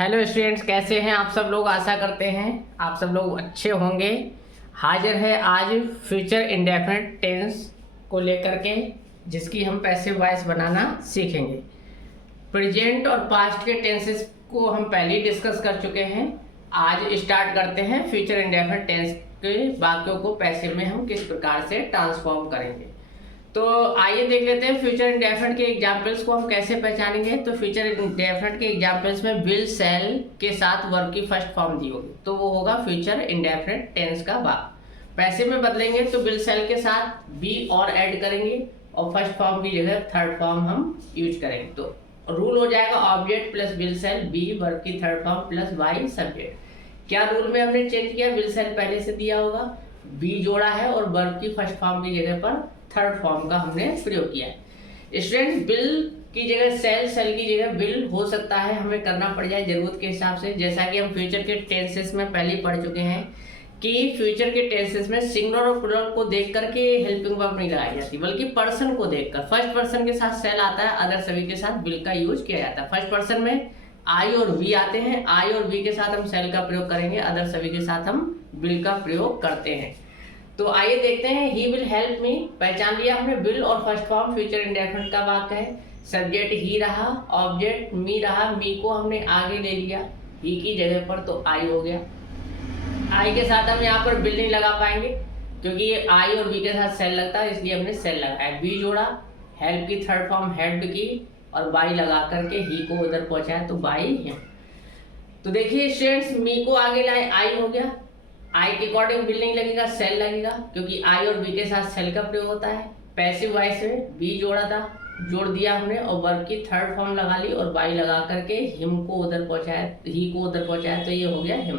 Hello students, कैसे हैं आप सब लोग। आशा करते हैं आप सब लोग अच्छे होंगे। हाजिर है आज फ्यूचर इंडेफिनिट टेंस को लेकर के, जिसकी हम पैसिव वॉइस बनाना सीखेंगे। प्रेजेंट और पास्ट के टेंसेस को हम पहले ही डिस्कस कर चुके हैं। आज स्टार्ट करते हैं फ्यूचर इंडेफिनिट टेंस के वाक्यों को पैसिव में हम किस प्रकार से ट्रांसफॉर्म करेंगे। तो आइए देख लेते हैं फ्यूचर इंडेफिनिट के एग्जांपल्स को हम कैसे पहचानेंगे। तो फ्यूचर इंडेफिनिट के एग्जांपल्स में विल सेल के साथ वर्ब की फर्स्ट फॉर्म दी होगी, तो वो होगा फ्यूचर इंडेफिनिट टेंस का भाग। पैसिव में बदलेंगे तो विल सेल के साथ बी और ऐड करेंगे और फर्स्ट फॉर्म की जगह थर्ड फॉर्म हम यूज करेंगे। तो रूल हो जाएगा object plus will shall be verb की third form plus by subject. क्या रूल में हमने चेंज किया, विल सेल पहले से दिया होगा, बी जोड़ा है और वर्ब की फर्स्ट फॉर्म की जगह पर थर्ड फॉर्म का हमने प्रयोग किया है। स्टूडेंट बिल की जगह सेल, सेल की जगह बिल हो सकता है हमें करना पड़ जाए जरूरत के हिसाब से। जैसा कि हम फ्यूचर के टेंसेस में पहले ही पढ़ चुके हैं कि फ्यूचर के टेंसेस में सिंगुलर और प्लूरल को देख करके हेल्पिंग वर्ब नहीं लगाई जाती, बल्कि पर्सन को देखकर फर्स्ट पर्सन के साथ सेल आता है, अदर सभी के साथ बिल का यूज किया जाता है। फर्स्ट पर्सन में आई और वी आते हैं, आई और वी के साथ हम सेल का प्रयोग करेंगे, अदर सभी के साथ हम बिल का प्रयोग करते हैं। तो आइए देखते हैं। ही विल हेल्प मी, पहचान लिया हमने, विल और फर्स्ट फॉर्म फ्यूचर इंडेफिनिट का वाक्य है। सब्जेक्ट ही रहा, ऑब्जेक्ट मी रहा, मी को हमने आगे ले लिया ही की जगह पर, तो आई हो गया। आई के साथ हम यहाँ पर बिल नहीं लगा पाएंगे क्योंकि ये आई और वी के साथ सेल लगता है, इसलिए हमने सेल लगाया। बी जोड़ा, हेल्प की थर्ड फॉर्म हेल्प की और बाई लगा करके ही को उधर पहुंचाया, तो बाई है। तो देखिए स्टूडेंट्स, मी को आगे लाए, आई हो गया। आई के अकॉर्डिंग बिल नहीं लगेगा, सेल लगेगा, क्योंकि आई और बी के साथ सेल का प्रयोग होता है। पैसिव वॉइस में बी जोड़ा था, जोड़ दिया हमने और वर्ब की थर्ड फॉर्म लगा ली और बाई लगा करके हिम को उधर पहुंचाया, ही को उधर पहुंचाया, तो ये हो गया हिम।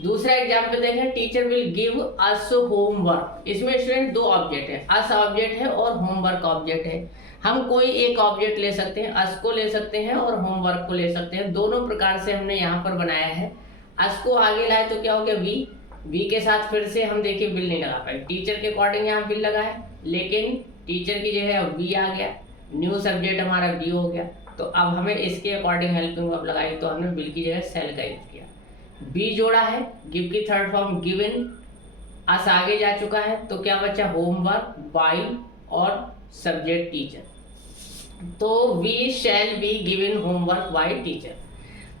दूसरा एग्जाम्पल देखें, teacher will give us homework. इसमें स्टूडेंट दो ऑब्जेक्ट है, अस ऑब्जेक्ट है और होमवर्क ऑब्जेक्ट है। हम कोई एक ऑब्जेक्ट ले सकते हैं, अस को ले सकते हैं और होमवर्क को ले सकते हैं, दोनों प्रकार से हमने यहाँ पर बनाया है। अस को आगे लाए तो क्या हो गया वी, वी के साथ फिर से हम देखिए बिल नहीं लगा पाए, टीचर के अकॉर्डिंग यहाँ बिल लगाए, लेकिन टीचर की जगह वी आ गया, न्यू सब्जेक्ट हमारा बी हो गया। तो अब हमें इसके अकॉर्डिंग हेल्पिंग वर्ब लगाई, तो हमने बिल की जगह सेल का यूज किया। बी जोड़ा है, गिव की थर्ड फॉर्म गिवन, अस आगे जा चुका है, तो क्या बचा होमवर्क बाई और सब्जेक्ट टीचर। तो we shall be given homework by teacher.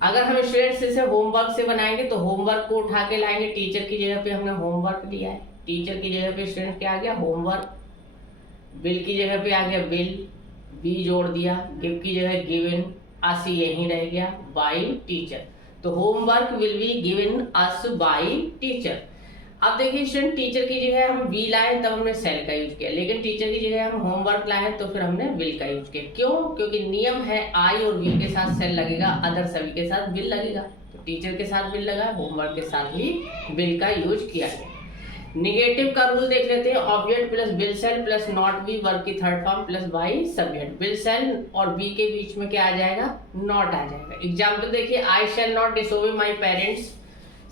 अगर हम स्टूडेंट्स इसे होमवर्क से बनाएंगे तो होमवर्क को उठा के लाएंगे, टीचर की जगह पे हमने होमवर्क लिया है, टीचर की जगह पे स्टूडेंट क्या आ गया होमवर्क, बिल की जगह पे आ गया बिल, बी जोड़ दिया, गिव की जगह गिवन, अस यहीं रह गया बाई टीचर। तो homework will be given us by teacher. अब देखिए स्टूडेंट, टीचर की जगह हम वी लाए तब हमने सेल का यूज किया, लेकिन टीचर की जगह हम होमवर्क लाए तो फिर हमने बिल का यूज किया। क्यों? क्योंकि नियम है आई और वी के साथ सेल लगेगा, अदर सभी के साथ बिल लगेगा। तो टीचर के साथ बिल लगा, होमवर्क के साथ भी बिल का यूज किया गया। निगेटिव का रूल देख लेते हैं, object plus will shall plus not be verb की third form plus by subject. Will shall और बी के बीच में क्या आ जाएगा, नॉट आ जाएगा। एग्जाम्पल देखिए, I shall not disobey my parents,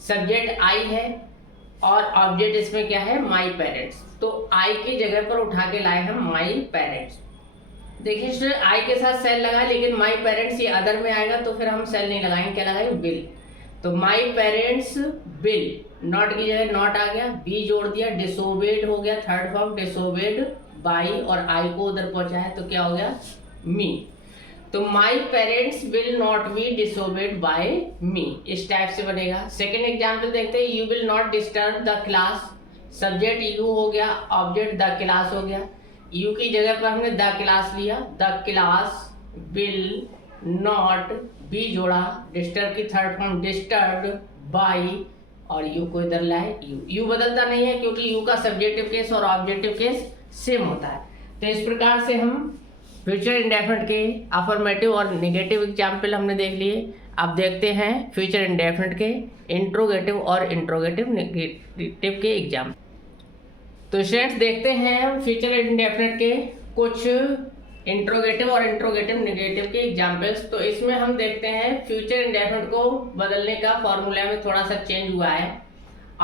subject I है और ऑब्जेक्ट इसमें क्या है माई पेरेंट्स, तो आई की जगह पर उठा के लाए हम माई पेरेंट्स। देखिए स्टूडेंट, आई के साथ सेल लगा, लेकिन माई पेरेंट्स ये अदर में आएगा तो फिर हम सेल नहीं लगाएंगे, क्या लगाएंगे बिल। तो माई पेरेंट्स बिल, नॉट की जगह नॉट आ गया, बी जोड़ दिया, डिसोबेड हो गया थर्ड फॉर्म, डिसोबेड बाई और आई को उधर पहुंचाया, तो क्या हो गया मी। तो my parents will not be disobeyed by me, इस टाइप से बनेगा। सेकेंड एग्जाम्पल देखते हैं, you will not disturb the class, subject you हो गया, ऑब्जेक्ट द क्लास हो गया, यू की जगह पर हमने द क्लास लिया, the class will not, be जोड़ा, डिस्टर्ब की थर्ड फॉर्म डिस्टर्ब्ड बाई और यू को इधर लाए, यू बदलता नहीं है क्योंकि यू का सब्जेक्टिव केस और ऑब्जेक्टिव केस सेम होता है। तो इस प्रकार से हम फ्यूचर इंडेफिनिट के अफर्मेटिव और नेगेटिव एग्जाम्पल हमने देख लिए। अब देखते हैं फ्यूचर इंडेफिनिट के इंट्रोगेटिव और इंट्रोगेटिव नेगेटिव के एग्जाम्पल। तो स्टूडेंट्स देखते हैं हम फ्यूचर इंडेफिनिट के कुछ इंट्रोगेटिव और इंट्रोगेटिव नेगेटिव के एग्जाम्पल्स। तो इसमें हम देखते हैं फ्यूचर इंडेफिनिट को बदलने का फॉर्मूला में थोड़ा सा चेंज हुआ है।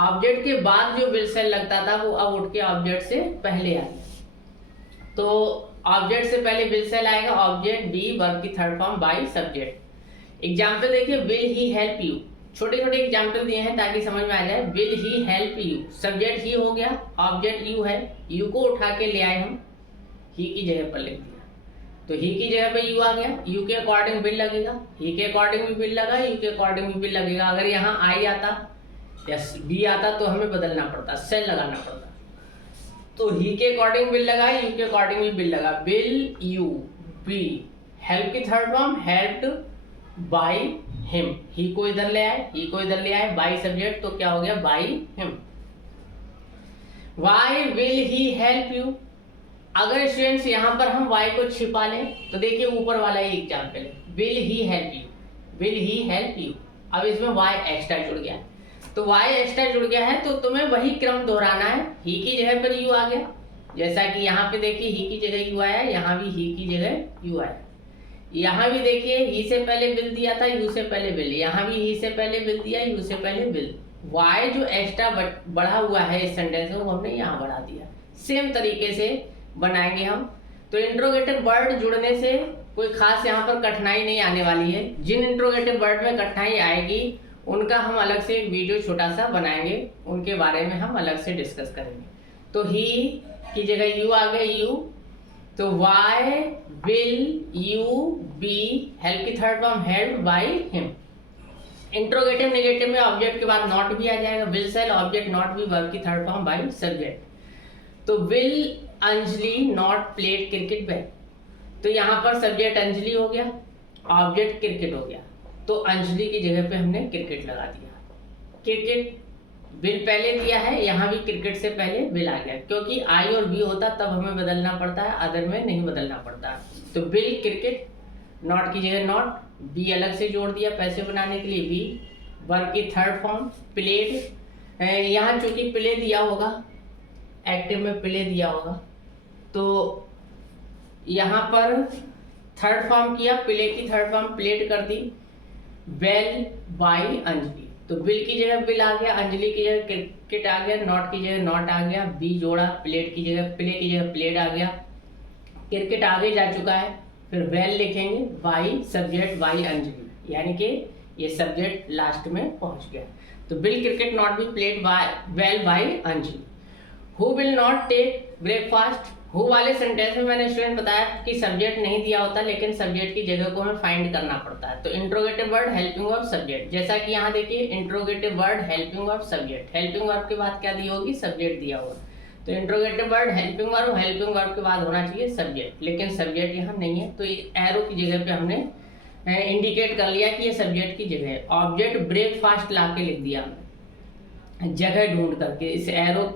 ऑब्जेक्ट के बाद जो विल सेल लगता था वो अब उठ के ऑब्जेक्ट से पहले आ गया। तो ऑब्जेक्ट से पहले विल सेल आएगा, ऑब्जेक्ट बी वर्ब की third form by subject. Example देखिए, विल ही हेल्प यू, छोटे छोटे एग्जाम्पल दिए हैं ताकि समझ में आ जाए। Will he help you, subject he हो गया, ऑब्जेक्ट यू है, यू को उठा के ले आए हम, ही की जगह पर लिख दिया, तो ही की जगह पे यू आ गया, यू के अकॉर्डिंग विल लगेगा, ही के अकॉर्डिंग भी विल लगा, यू के अकॉर्डिंग भी विल लगेगा। अगर यहाँ आई आता या बी आता तो हमें बदलना पड़ता, सेल लगाना पड़ता, तो ही के अकॉर्डिंग विल लगा, यू के अकॉर्डिंग भी विल लगा। विल यू बी, हेल्प की third form helped by him, he को इधर ले आए, ही को इधर ले आए, बाय सब्जेक्ट, तो क्या हो गया by him. Why will he help you, अगर स्टूडेंट्स यहाँ पर हम वाई को छिपा लें तो देखिए ऊपर वाला ही एग्जाम्पल है, will he help you, will he help you. अब इसमें वाई एक्स्ट्रा जुड़ गया, तो वाई एक्स्ट्रा जुड़ गया है तो तुम्हें वही क्रम दोहराना है, ही की जगह पर यू आ गया, जैसा कि यहाँ पे देखिए ही की जगह यू आया, यहाँ भी ही की जगह यू आया, यहाँ भी देखिए ही से पहले विल दिया था, यू से पहले विल, यहाँ भी ही से पहले विल दिया, यू से पहले विल। वाई जो एक्स्ट्रा बढ़ा हुआ है इस सेंटेंस में वो हमने यहाँ बढ़ा दिया। सेम तरीके से बनाएंगे हम। तो इंट्रोगेटिव वर्ड जुड़ने से कोई खास यहाँ पर कठिनाई नहीं आने वाली है। जिन इंट्रोगेटिव वर्ड में कठिनाई आएगी उनका हम अलग से एक वीडियो छोटा सा बनाएंगे, उनके बारे में हम अलग से डिस्कस करेंगे। तो ही की जगह यू आ गया, यू, तो why will you be, help की third form help by him. Interrogative negative में ऑब्जेक्ट के बाद नॉट भी आ जाएगा, विल सेल ऑब्जेक्ट नॉट भी वर्ब की थर्ड फॉर्म बाय सब्जेक्ट। तो will Anjali not played cricket well, तो यहाँ पर सब्जेक्ट अंजलि हो गया, ऑब्जेक्ट क्रिकेट हो गया, तो अंजलि की जगह पे हमने क्रिकेट लगा दिया। क्रिकेट विल पहले दिया है, यहाँ भी क्रिकेट से पहले विल आ गया, क्योंकि आई और बी होता तब हमें बदलना पड़ता है, अदर में नहीं बदलना पड़ता। तो विल क्रिकेट, नॉट की जगह नॉट, बी अलग से जोड़ दिया पैसे बनाने के लिए, बी वर्ब की थर्ड फॉर्म प्लेड, यहाँ चूंकि प्ले दिया होगा, एक्टिव में प्ले दिया होगा, तो यहाँ पर थर्ड फॉर्म किया, प्ले की थर्ड फॉर्म प्लेड कर दी, वेल बाय अंजलि, तो विल की जगह विल आ गया, अंजलि की जगह क्रिकेट आ गया, नॉट की जगह नॉट आ गया, बी जोड़ा, प्लेड की जगह प्ले की जगह प्लेड आ गया, क्रिकेट आगे जा चुका है, फिर वेल लिखेंगे, बाय सब्जेक्ट बाय अंजलि, यानी कि ये सब्जेक्ट लास्ट में पहुंच गया। तो will cricket not be played by well by Anjali. Who will not take breakfast, who वाले सेंटेंस में मैंने स्टूडेंट बताया कि सब्जेक्ट नहीं दिया होता, लेकिन सब्जेक्ट की जगह को हमें फाइंड करना पड़ता है। तो interrogative word helping verb subject, जैसा कि यहाँ देखिए interrogative word helping verb subject, helping verb के बाद क्या दी होगी, सब्जेक्ट दिया होगा। तो इंट्रोगेटिव वर्ड हेल्पिंग वर्ब के बाद होना चाहिए सब्जेक्ट, लेकिन सब्जेक्ट यहाँ नहीं है, तो एरो की जगह पे हमने इंडिकेट कर लिया कि ये सब्जेक्ट की जगह है। ऑब्जेक्ट ब्रेकफास्ट ला के लिख दिया हमने जगह ढूंढ करके, इस एरो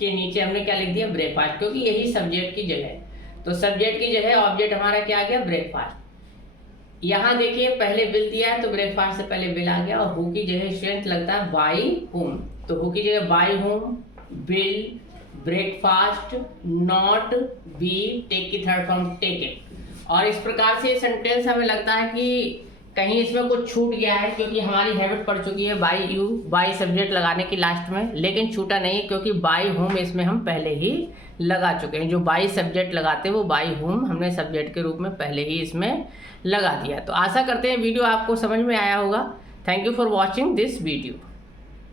के नीचे हमने क्या लिख दिया, ब्रेकफास्ट, क्योंकि यही सब्जेक्ट की जगह है। तो सब्जेक्ट की जगह ऑब्जेक्ट हमारा क्या आ गया, ब्रेकफास्ट। यहाँ देखिए पहले बिल दिया है तो ब्रेकफास्ट से पहले बिल आ गया, और हु की जगह स्ट्रेंथ लगता है बाय होम, तो हु की जगह by whom, will, breakfast, not, be, take की थर्ड फॉर्म टेक इट। और इस प्रकार से ये सेंटेंस हमें लगता है कि कहीं इसमें कुछ छूट गया है, क्योंकि हमारी हैबिट पड़ चुकी है बाय यू बाय सब्जेक्ट लगाने की लास्ट में, लेकिन छूटा नहीं, क्योंकि बाय होम इसमें हम पहले ही लगा चुके हैं। जो बाय सब्जेक्ट लगाते हैं वो बाय होम हमने सब्जेक्ट के रूप में पहले ही इसमें लगा दिया। तो आशा करते हैं वीडियो आपको समझ में आया होगा। Thank you for watching this video.